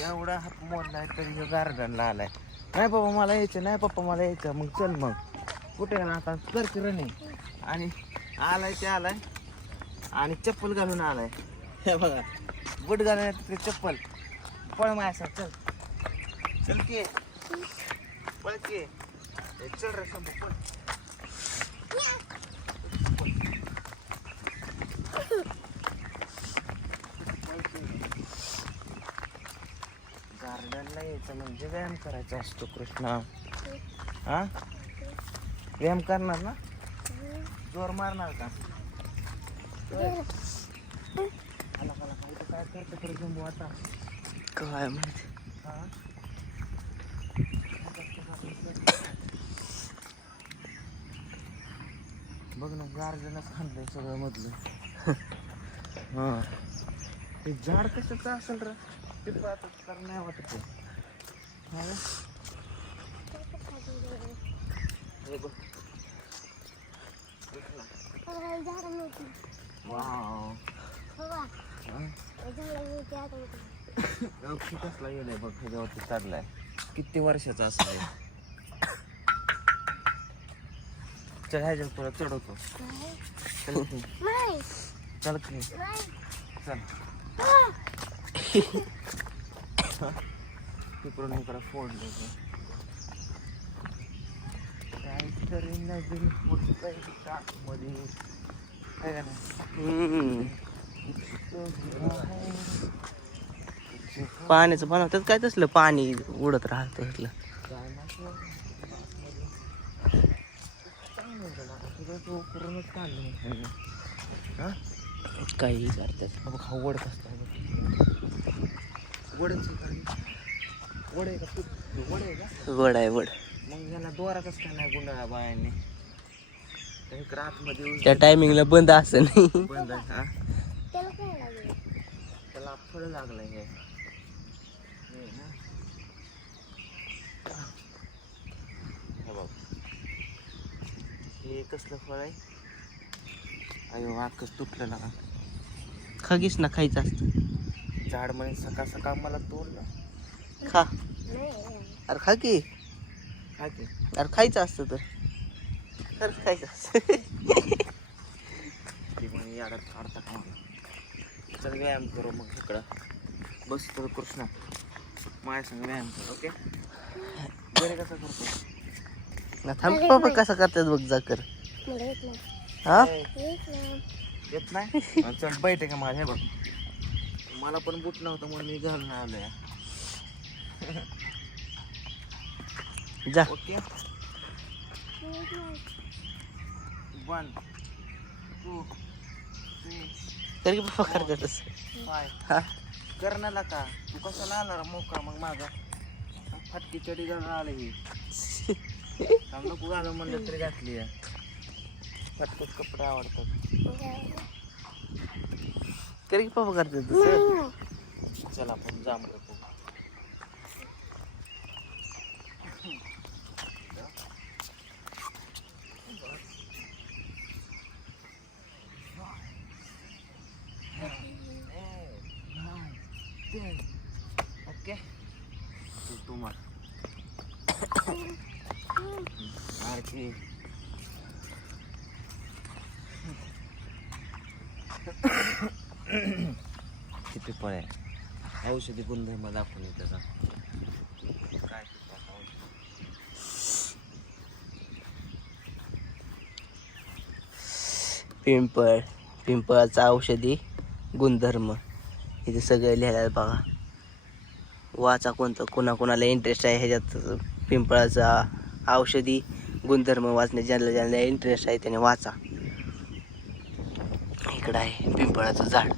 एवढा हात मोडलाय तरी ह्यो गार्डनला आलाय. नाही बाबा मला यायचं नाही पप्पा मला यायचं. मग चल मग. कुठे ना आता? कर की रनिंग. आणि आलाय ते आलाय. आणि चप्पल घालून आलाय. हे बघा. बूट घालून तिकडे चप्पल. पळ माझ्या चल. चल की. पळ की. चल रे शंभू पळ. यायचं म्हणजे व्यायाम करायचा असतो कृष्णा. हा? व्यायाम करणार ना? जोर मारणार का? काय करतो खरं आता? काय माहिती. हा? बघ ना गार्डनच खाल्लंय सगळं मधलं. हा. ते झाड कशाचं असेल रे? ते पाहत तर नाही वाटत आहे. हा ना? हे बघ. कसला ह्याच्यावरती चढलाय किती वर्षाचा असेल? चल ह्याच्यावर तुला चढवतो चल. चल चल तिकडून इकडं फोडलं ते. पाण्याचं बनवतात काय तसलं पाणी उडत राहतं इथलं तो. हा? काही करतात बाबा हा वड वड आहे का वड आहे का? वड आहे वड. मग याला दोरा कसं काय नाही गुंडाळा बायाने? त्या टायमिंगला बंद असं नाही. बंद आहे हा? त्याला फळ लागलंय हे. हे. हे. हे कसलं फळ आहे? अयो आकच तुटलं ना. खगीस ना खायचं असतं. झाड म्हणे सकाळ सकाळ मला तोडलं. खा. अरे खा की. अरे खायचं असतं तर. खरंच खायचं असतं. ती म्हणे याडात काढता मला? चल व्यायाम करू मग इकडं. बस तर कृष्णा. माझ्या संग व्यायाम कर ओके? बरे कसं करतो ना थांब बाबा कसं करतात बघ जा कर. हा? येत नाही? चल बैठ का माझ्या हे बघ. मला पण बूट नव्हतं म्हणून मी घालून आलोय. जा. ओके. वन टू तरी बाबा करतात तसं फाय हा? करण्याला का? तू कशाला आला मोकळा मग माझा. फटकी चढी घालून आले. ही नको घालून म्हणलं तरी घातली फटकूच कपडे आवडतात. तरी बाबा करतात चला आपण जांभळं बघू ओके तू तू मार मार की किती फळ आहे? औषधी गुणधर्म दाखवून त्याचा काय? पिंपळ. पिंपळाचा औषधी गुणधर्म. इथे सगळं लिहायला बघा. वाचा कोणतं? कोणाकोणाला इंटरेस्ट आहे ह्याच्यात? पिंपळाचा औषधी गुणधर्म वाचण्यात ज्यांना ज्यांना इंटरेस्ट आहे त्याने वाचा. इकडं आहे पिंपळाचं झाड.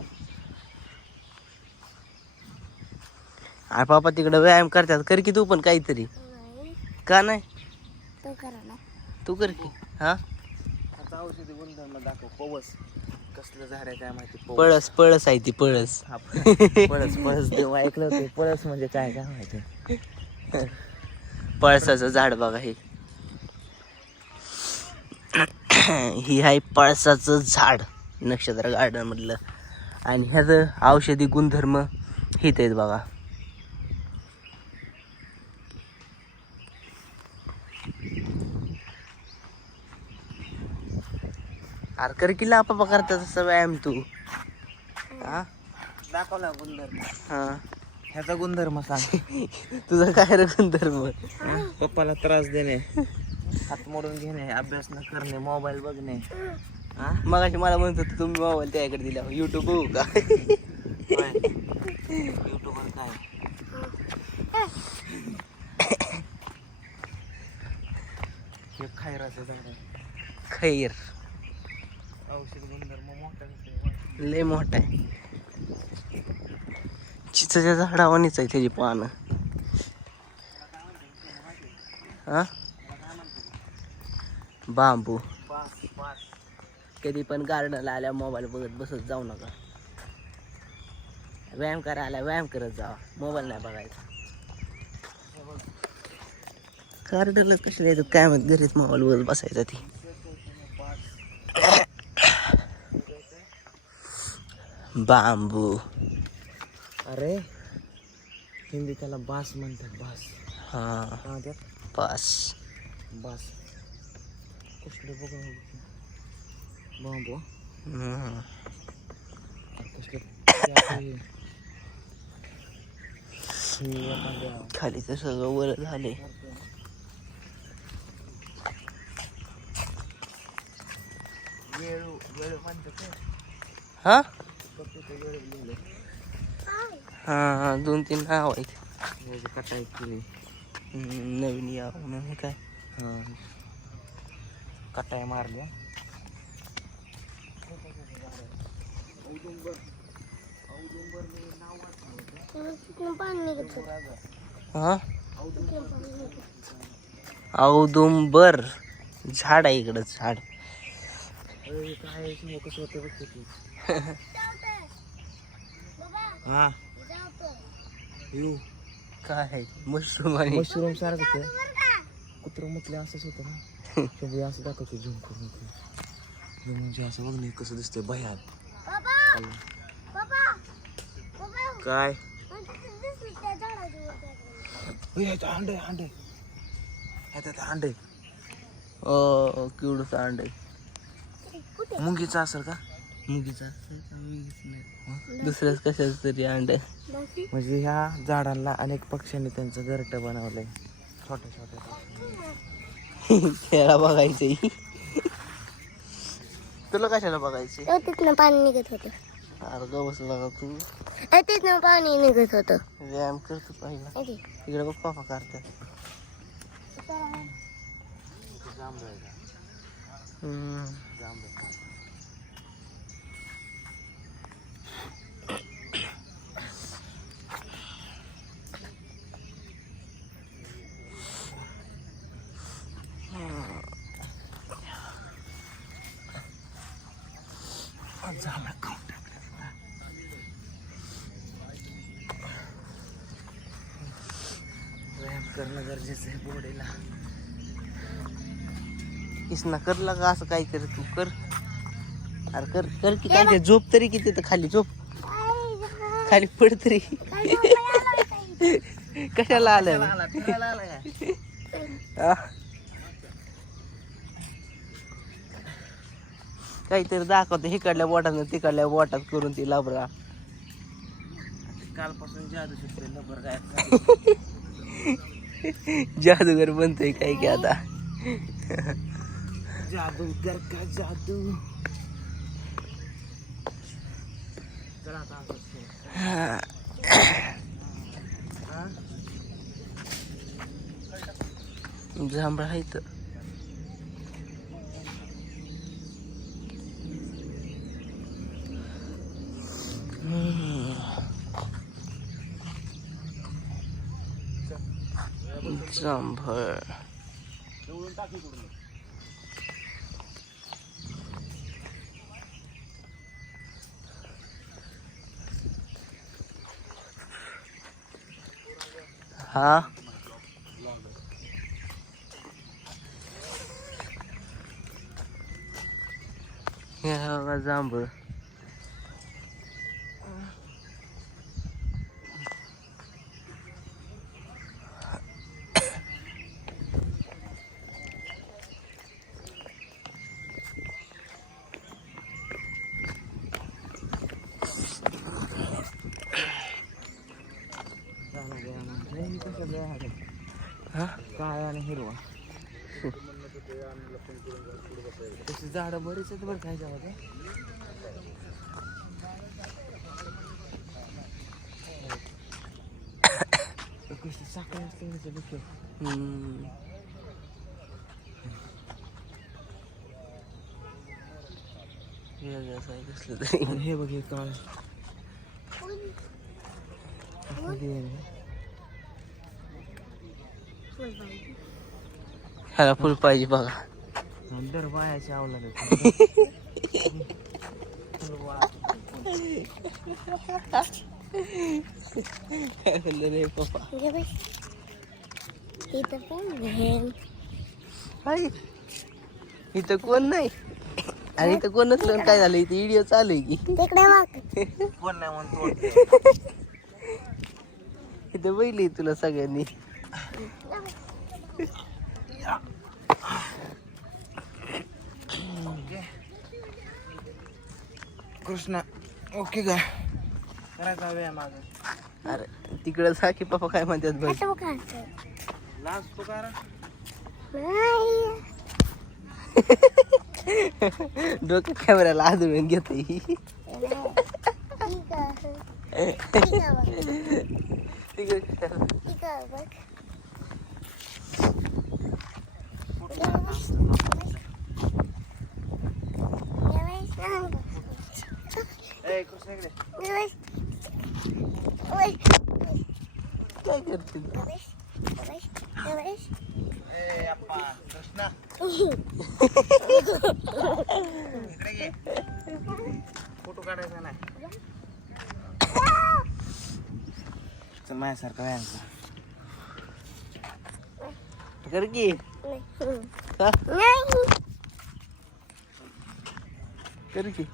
अरे पापा तिकडं व्यायाम करतात. कर की तू पण काहीतरी. का नाही? तू कर की. हा? आता औषधी गुणधर्म दाखव पवस. कसलं झाड आहे काय माहिती पवस. पळस पळस आहे ती पळस. हा, पळस पळस. देव ऐकलं होते पळस म्हणजे काय काय माहिती. पळसाचं झाड बघा हे. ही आहे पळसाचं झाड. नक्षत्र गार्डनमधलं आणि ह्याचं औषधी गुणधर्म हेच आहेत बघा. आरकर किल्ला आपा करता तसा व्यायाम तू. हा? दाखवला गुणधर्म. हा. ह्याचा गुणधर्म सांग. तुझा काय रे गुणधर्म? पप्पाला त्रास देणे. हात मोडून घेणे अभ्यास न करणे मोबाईल बघणे. हा मगाशी मला म्हणत होतं तुम्ही मोबाईल त्याकडे दिला युट्यूब बघू का? युट्यूबवर काय हे खायराचं झाड आहे. खैर. औषध गुणधर्म मोठा दिसतोय. लय मोठा आहे. चिचच्या झाडावानीच आहे त्याची पानं. हा? बांबू. पाच कधी पण गार्डनला आल्या मोबाईल बघत बसत जाऊ नका. व्यायाम करायला व्यायाम करत जावा. मोबाईल नाही बघायचा. गार्डनला कशाला येतात काय माहीत? घरीच मोबाईल बघत बसायचा ती. बांबू. अरे हिंदी त्याला बास म्हणतात बास. हा. पास बास. कसले बघ बांबू खाली तर सगळं वर झाले हा हा दोन तीन नाव आहेत कटाई केली नवीन या म्हणून काय कटाई मारल्या हा? औदुंबर. झाड आहे इकडं झाड. हा. येऊ. काय मशरूम आणि मशरूम सारखं ते. कुत्रं म्हटलं असंच होतं ना. असं दाखवतो झूम करून हे म्हणजे असं बघ नाही कसं दिसतंय काय? अंडे अंडे ह्याच्यात अंडे ओ किवडूच अंड मुंगीचं असेल का? मुगीचा दुसऱ्याच कशाच तरी अंड म्हणजे ह्या झाडांना अनेक पक्ष्यांनी त्यांचं घरटं बनवलंय. छोट्या छोट्या खेळा बघायचंय. तुला कशाला बघायचे? तिथनं पाणी निघत होतं. अरे ग बसला का तू? अ, तिथनं पाणी निघत होतं. व्यायाम करतो पहिला. अरे, इकडे बघ पापा करतात. जांभळं आहे का? हम्म. जांभळं. खाऊन टाकलं. व्यायाम करणं गरजेचं आहे बॉडीला किसना करला का असं काहीतरी तू कर. अरे कर कर की काय झोप तरी किती तर खाली झोप. खाली पड तरी. कशाला आलं काहीतरी दाखवते हिकडल्या बोटानं तिकडल्या बोटात करून ती लाबरा. कालपासून जादू शिकते लबर काय जादूगर बनतोय काय की आता. जादूगर का जादू? जांभळा आहे तर जांभळ हा हे बघा जांभळ शब्द आहे हा काळ आणि हिरवा. तशी झाडं बरीच आहेत बरं काय ह्याच्यामध्ये. कशी साखर असते कसलं तरी. हे बघ हे काळमध्ये आहे ना. ह्याला फुल पाहिजे बघा. आणि दर बायाची आवलाद काय म्हणलं रे पप्पा हे बघ. इथं पण भेल. हाय. इथं कोण नाही? आणि इथं कोण नसलं काय झालं? इथं व्हिडिओ चालू आहे की. तिकडे बघ कोण नाही म्हणतो इथं बैल तुला सगळ्यांनी. कृष्णा ओके का करायचा व्यायाम माझा अरे तिकडं जा की पप्पा काय म्हणतात बघ. लाज तू करा नाही. डोकं कॅमेराला आदळून घेते ठीक आहे. ठीक आहे बघ. तिकडे ठीक आहे बघ. जेवायचं सांग. ए कृष्णा इकडे जेवायचं. जेवायचं. काय करते जेवायचं. जेवायचं. जेवायचं. ए अप्पा कृष्णा इकडे ये फोटो काढायचा नाही चल माझ्यासारखा व्यायाम कर. कर की नाही. हा नाही. कर की